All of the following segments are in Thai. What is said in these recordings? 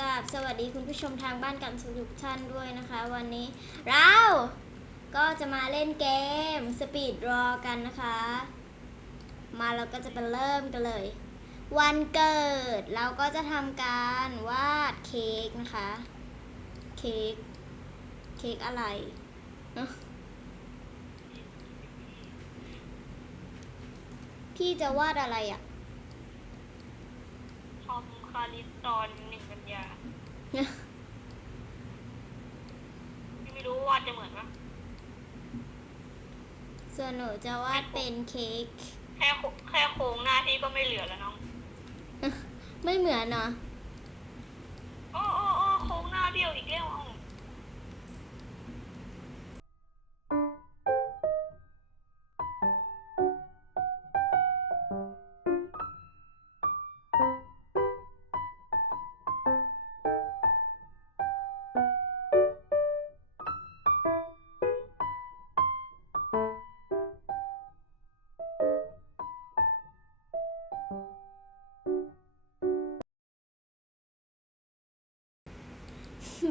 กับสวัสดีคุณผู้ชมทางบ้านกันทุกท่านด้วยนะคะ วันนี้เราก็จะมาเล่นเกมสปีดรอกันนะคะ มาเราก็จะไปเริ่มกันเลย วันเกิดเราก็จะทำการวาดเค้กนะคะ เค้กเค้กอะไรนะพี่จะวาดอะไรอะ่ะทอมคาริสตัน ยาไม่รู้ว่าจะเหมือนปะส่วนหนูจะวาดเป็นเค้กแค่โคแค่โค้งหน้าที่ก็ไม่เหลือแล้วน้อง ไม่เหมือนเนาะ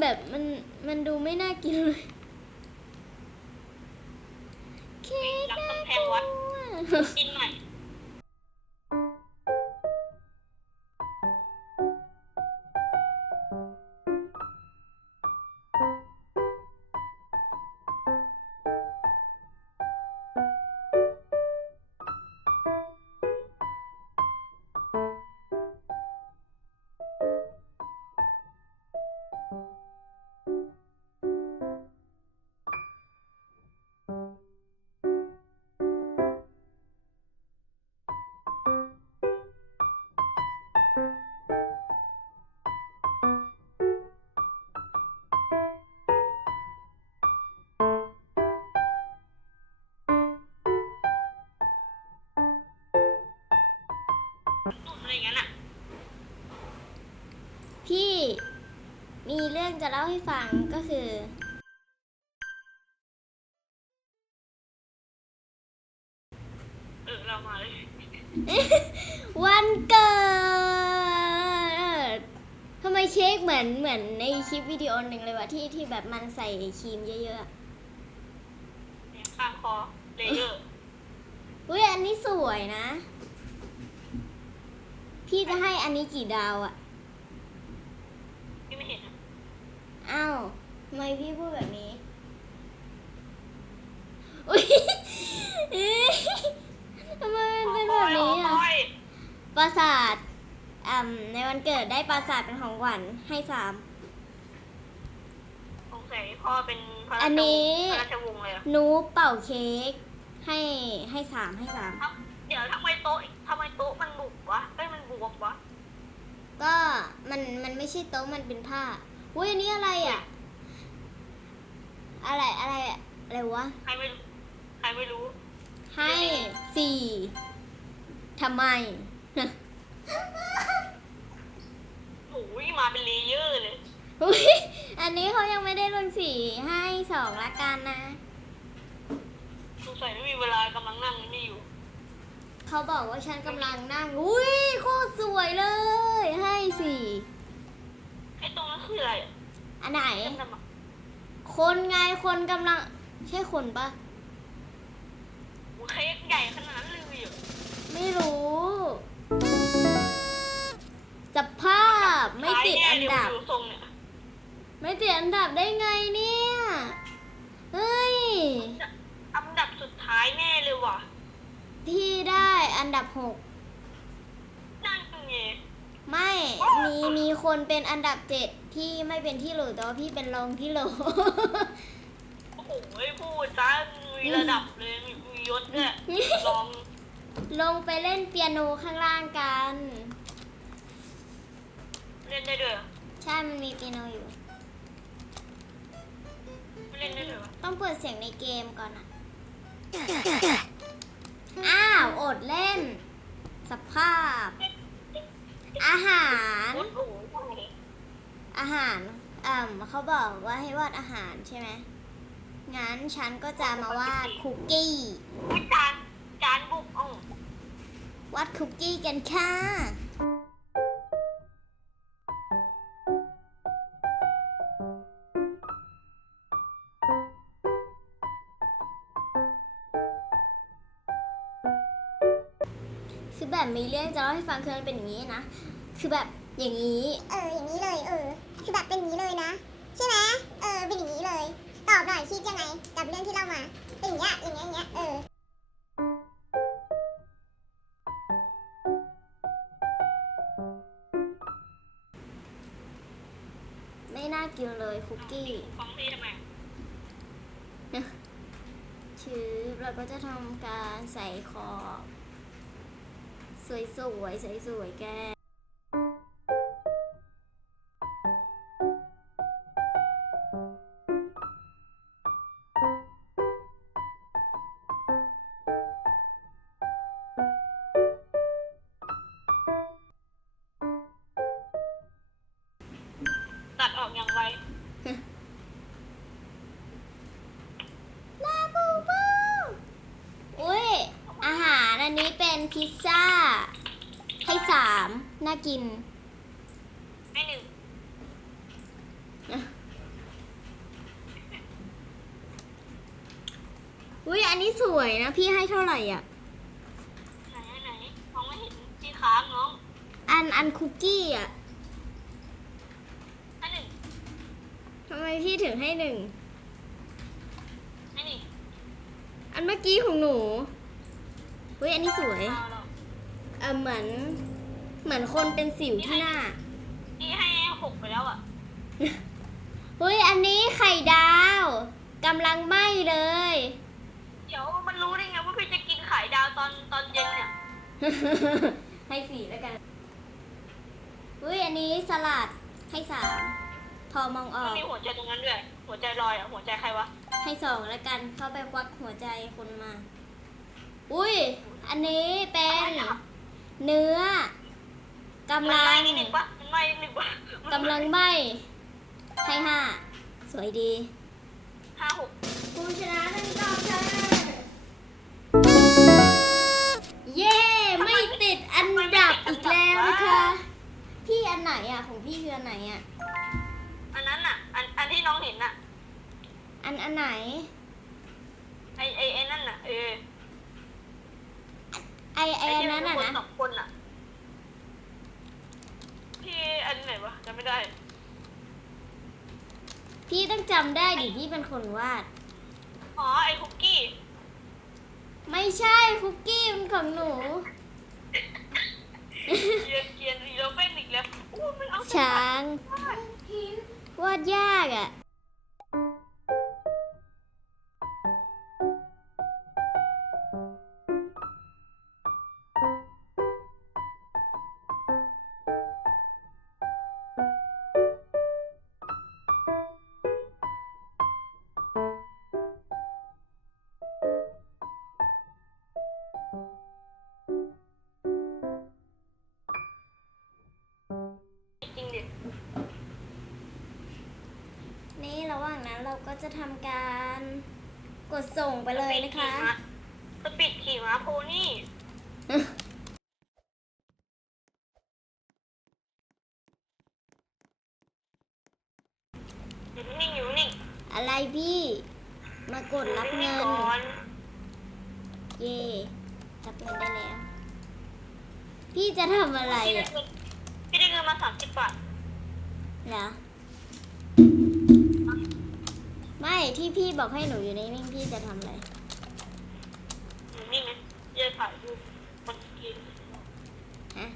แบบมันมันดูไม่น่ากินเลย อะไรอย่างนั้นอะ พี่มีเรื่องจะเล่าให้ฟังก็คือ เออ เรามาเลย วันเกิดทำไมเค้กเหมือนเหมือนในคลิปวิดีโอหนึ่งเลยวะที่ที่แบบมันใส่ครีมเยอะๆอะเนี่ยข้างคอ เลเยอร์ อุ้ยอันนี้สวยนะ พี่จะให้อันนี้กี่ดาวอะที่ไม่เห็นอะอ้าวทำไมพี่พูดแบบนี้อุ้ยเอ๊ะทำไมมันเป็นแบบนี้หอะอคอยปราสาทอ่ำในวันเกิดได้ปราสาทเป็นของขวัญให้สาม สงสัยพ่อเป็นพระอัราชนนี้วงศ์พระราชวงศ์เลยอะหนูเป่าเค้กให้ให้สามให้สามเอ้าเดี๋ยวทำไมโต๊ะทำไมโต๊ะมันบุบวะ เอ้ยมันบวมวะก็มันมันไม่ใช่โต๊ะมันเป็นผ้าอุ้ยอันนี้อะไรอะ อะไรอะไรอะอะไรวะ ใครไม่รู้ใครไม่รู้ ให้สี่ทำไม โอ้ยมาเป็นเลเยอร์เลยอุ้ยอันนี้เขายังไม่ได้ลงสีให้สองละกันนะ สงสัยไม่มีเวลากำลังนั่งนี่อยู่ เขาบอกว่าฉันกำลังนั่ง อุ้ยโคตรสวยเลย ให้สี่ไอ้ตรงนั้นคืออะไรอะอันไหนดำๆอะคนไงคนกำลัง ใช่คนปะโอ้เค้กใหญ่ขนาดนั้นเลยเหรอไม่รู้ สภาพไม่ติดอันดับท้ายแน่เยวดูทรงเนี่ยไม่ติดอันดับได้ไงเนี่ย เฮ้ย อันดับสุดท้ายแน่เลยว่ะ พี่ได้อันดับหกนั่นไงไม่มีมีคนเป็นอันดับเจ็ดที่ไม่เป็นที่โหลแต่ว่าพี่เป็นรองที่โหล โอ้โหพูดจ้ามีระดับเลยมีมียศเนี่ยลองลงไปเล่นเปียโนข้างล่างกัน เล่นได้ด้วยเหรอใช่มันมีเปียโนอยู่ ไม่เล่นได้ด้วยเหรอต้องเปิดเสียงในเกมก่อนอะ อ้าว อดเล่น สภาพ อาหารโอ้โหอาหารอ่าเขาบอกว่าให้วาดอาหารใช่ไหม งั้นฉันก็จะมาวาดคุกกี้วิจารณ์จานบุกอ๋อวาดคุกกี้กันค่ะ แบบมีเรื่องจะเล่าให้ฟังคือมันเป็นอย่างนี้นะ คือแบบอย่างนี้ เอออย่างนี้เลยเออ คือแบบเป็นอย่างนี้เลยนะ ใช่ไหมเออเป็นอย่างนี้เลย ตอบหน่อยคิดยังไงกับเรื่องที่เล่ามาเป็นอย่างเงี้ยอย่างเงี้ยอย่างเงี้ยเออไม่น่ากินเลยคุกกี้ฟังพี่ทำไมชื้อเราก็จะทำการใส่ขอบ สวยๆสวยๆแกตั เป็นพิซซ่า ให้สามน่ากินให้หนึ่งอุ้ยอันนี้สวยนะ พี่ให้เท่าไหร่อะ ไหนไหนมองไม่เห็นที่ค้างน้องอันอันคุกกี้อะให้หนึ่งทำไมพี่ถึงให้หนึ่งให้หนึ่งอันเมื่อกี้ของหนู อุ้ยอันนี้สวยเอาหรอกเออเหมือน เหมือนคนเป็นสิวที่หน้าพี่ให้หกไปแล้วอะเฮ้ยอันนี้ไข่ดาวกำลังไหม้เลย เดี๋ยวมันรู้ได้ไงว่าพี่จะกินไข่ดาวตอนตอนเย็นเนี่ย ให้สี่แล้วกันเฮ้ยอันนี้สลัดให้สามพอมองอมัอนก มีหัวใจตรงนั้นด้วย หัวใจลอยอะ หัวใจใครวะ ให้สองแล้วกัน เข้าไปควักหัวใจคนมา อุ้ย อันนี้เป็นเนื้อกำมันลัไหม้งนิดหนึ่งปะมันไหม้นิดหนึ่งปะกำลังไหมให้ห้าสวยดีห้าหกผู้ชนะทั้งสองค่ะเย้ไม่ติดอันดับอีกแล้วนะคะ พี่อันไหนอะ ของพี่คืออันไหนอะ อันนั้นอะ อันอันที่น้องเห็นอะ อันอันไหน ไอไอไอนั่นอะ เออ ไอไออันนั้นอะไที่มันะสองคนอะพี่อันไหนวะจำไม่ได้ พี่ต้องจำได้ดิพี่เป็นคนวาด อ๋อไอคุกกี้ ไม่ใช่คุกกี้มันของหนู เกียนเกียนอีโลเป็นอีกแล้วโอ้มันเอาช้างวาดวาดยากอะ เราก็จะทำการกดส่งไปเลยนะคะ สปีดขี่ม้าโพนี่อยู่นิ่งอยู่นิ่งอะไรพี่ มากดรับเงิน ก่อนเย่รับเงินได้แล้ว พี่จะทำอะไรพี่ได้อะเงินพี่ได้เงินมาสามสิบบาท เหรอ ที่พี่บอกให้หนูอยู่นิ่งๆพี่จะทำอะไรอยู่นิ่งไงเดี๋ยวถ่ายรูปคนกินฮะ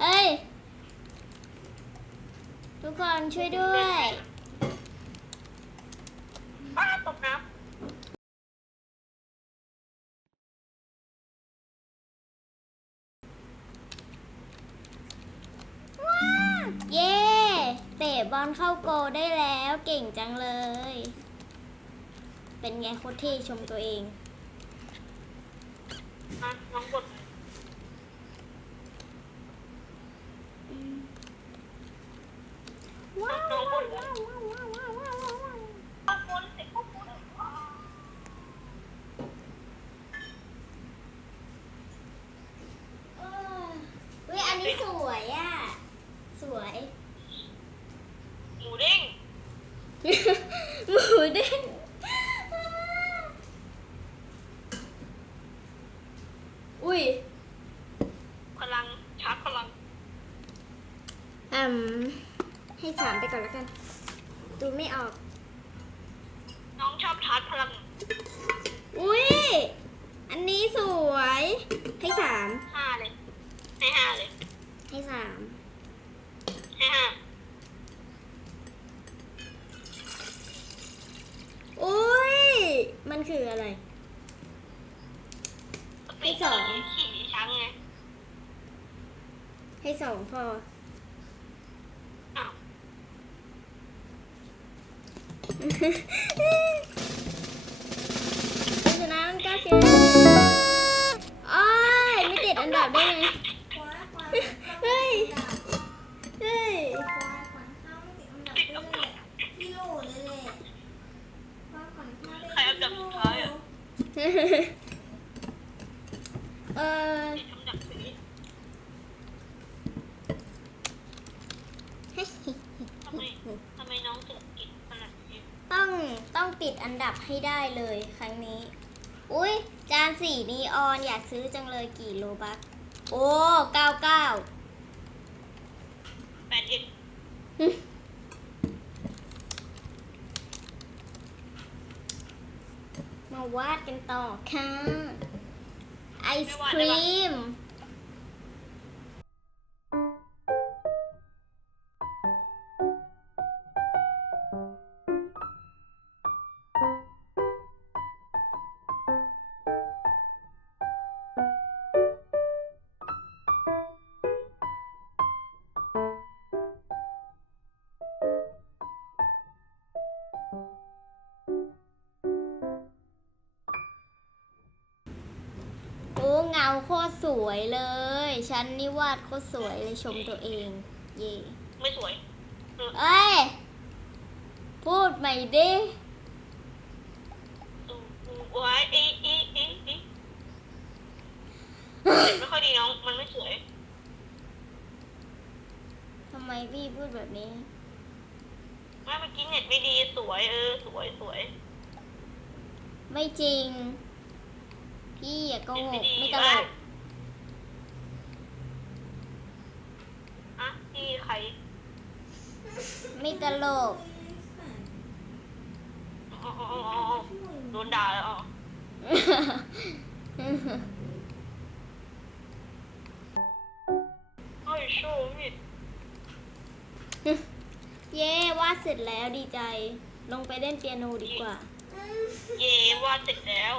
เอ้ย ทุกคนช่วยด้วยป้าตกน้เย้ เตะ บอลเข้าโกลได้แล้วเก่งจังเลย เป็นไงโคตรเท่ชมตัวเอง น้องกด ว้าว น้องก ว้าว ด ว้าวว้าวว้าวว้าวว้าวว้าว เข้าคนเสร็จเข้าคน เออเฮ้ยอันนี้สวยอะ สวย หมูเด้ง หมูเด้ง อืมให้ สามไปก่อนแล้วกัน ดูไม่ออก น้องชอบชาร์จพลัง อุ้ย อันนี้สวย ให้สาม ห้าเลย ให้ห้าเลย ให้สาม ให้ห้าอุ้ย มันคืออะไร ให้สอง ขี่ช้างไง ให้สองพอ อ้าว เพราะฉะนั้นก็คือโอ้ยไม่ติดอันดับได้ไงเฮ้ย เฮ้ย ใครอันดับสุดท้ายอะ เออ ติดอันดับสี่ทำไมทำไมน้องถึงกินขนาดนี้ ต้อง ต้องติดอันดับให้ได้เลยครั้งนี้ อุ้ยจานสีนีออนอยากซื้อจังเลยกี่โลบัคโอ้เก้าเก้าแปดเอ็ดมาวาดกันต่อค่ะ ไอศครีม อ้เงาโคตรสวยเลย ฉันนี่วาดโคตรสวยเลยชมตัวเอง เย่ไม่สวย เอ้ย พูดใหม่ดิดูดูไว้อีอีอีอีไม่ค่อยดีน้อง มันไม่สวย ทำไมพี่พูดแบบนี้ไม่เมื่อกี้เน็ตไม่ดีสวยเออ สวยสวย ไม่จริง พี่อย่าโกหกไม่ตลกอะพี่ใครไม่ตลกอ๋ออ๋ออ๋ออ๋อโดนด่าแล้วอ๋อเฮ้ยโชว์มิดเย้วาดเสร็จแล้วดีใจ ลงไปเล่นเปียโนดีกว่า เย่วาดเสร็จแล้ว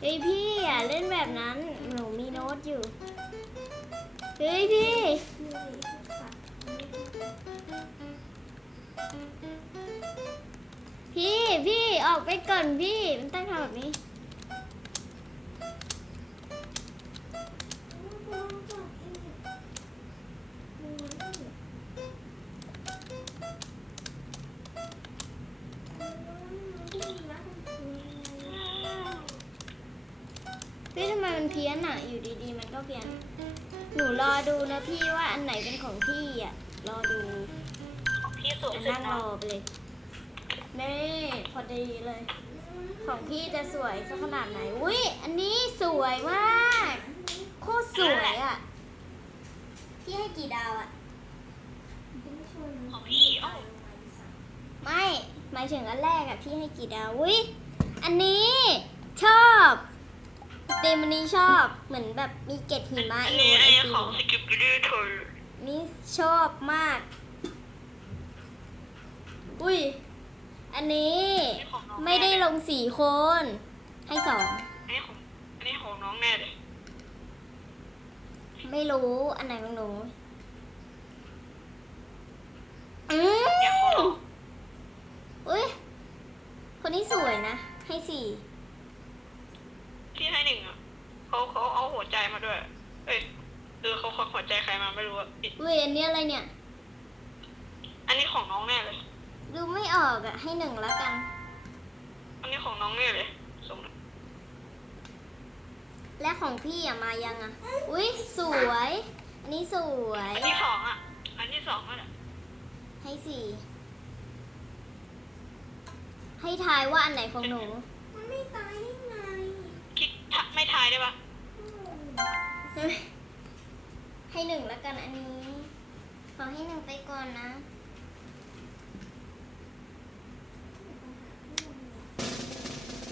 เฮ้ยพี่อย่าเล่นแบบนั้นหนูมีโน้ตอยู่ เฮ้ยพี่พี่พี่ออกไปก่อนพี่มันต้องทำแบบนี้ พี้ยนอะอยู่ดีๆ มันก็เพี้ยน หนูรอดูนะพี่ว่าอันไหนเป็นของพี่อะรอดูพี่สวยจะสุนั่งรนะอไปเลยนี่พอดีเลย ของพี่จะสวยสักขนาดไหนอุ้ยอันนี้สวยมากโคตรสวยอะพี่ให้กี่ดาวอะ ของพี่เอ้ไม่หมายถึงอันแรกอะพี่ให้กี่ดาวอุ้ยอันนี้ ชอบ เตมอันนี้ชอบเหมือนแบบมีเกล็ดหิมะอันอยู่นี้ไอไอ้ติของมสกิปปี้ดื้อเธอนี่ชอบมาก อุ้ย อันนี้ไม่ได้ลงสี่คน ให้สอง อันนี้ของอันนี้ของน้องแน่เลยไม่รู้อันไหนของหนูอืมเนี่ยของน้องอุ้ยคนนี้สวยนะ ให้สี่ ที่ให้หนึ่งอะเขาเขาเอาหัวใจมาด้วย เอ้ยเออเขา ควักหัวใจใครมาไม่รู้อะอิอุ้ยอันนี้อะไรเนี่ย อันนี้ของน้องแน่เลย ดูไม่ออกอะให้หนึ่งแล้วกัน อันนี้ของน้องแน่เลยส่งและของพี่อะมายังอะอุ้ยสวย อันนี้สวย อันที่สองอะอันที่สองอะให้สี่ ให้ทายว่าอันไหนของหนูมมันไม่ตายได้ไงคิดทะไม่ทายได้ปะ ให้หนึ่งแล้วกันอันนี้ ขอให้หนึ่งไปก่อนนะ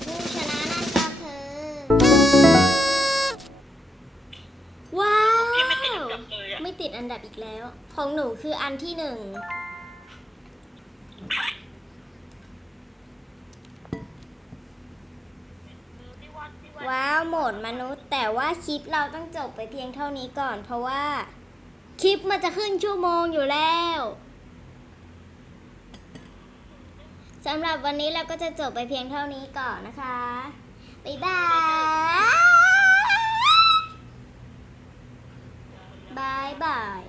ผู้ชนะนั่นก็คือว้าวพี่ไม่ติดอันดับเลยอะไม่ติดอันดับอีกแล้ว ของหนูคืออันที่หนึ่ง พี่วัดพี่วัด ว้าวโหมดมนุษย์ แต่ว่าคลิปเราต้องจบไปเพียงเท่านี้ก่อน เพราะว่า คลิปมันจะขึ้นชั่วโมงอยู่แล้วสำหรับวันนี้เราก็จะจบไปเพียงเท่านี้ก่อนนะคะ บ๊ายบาย บายบาย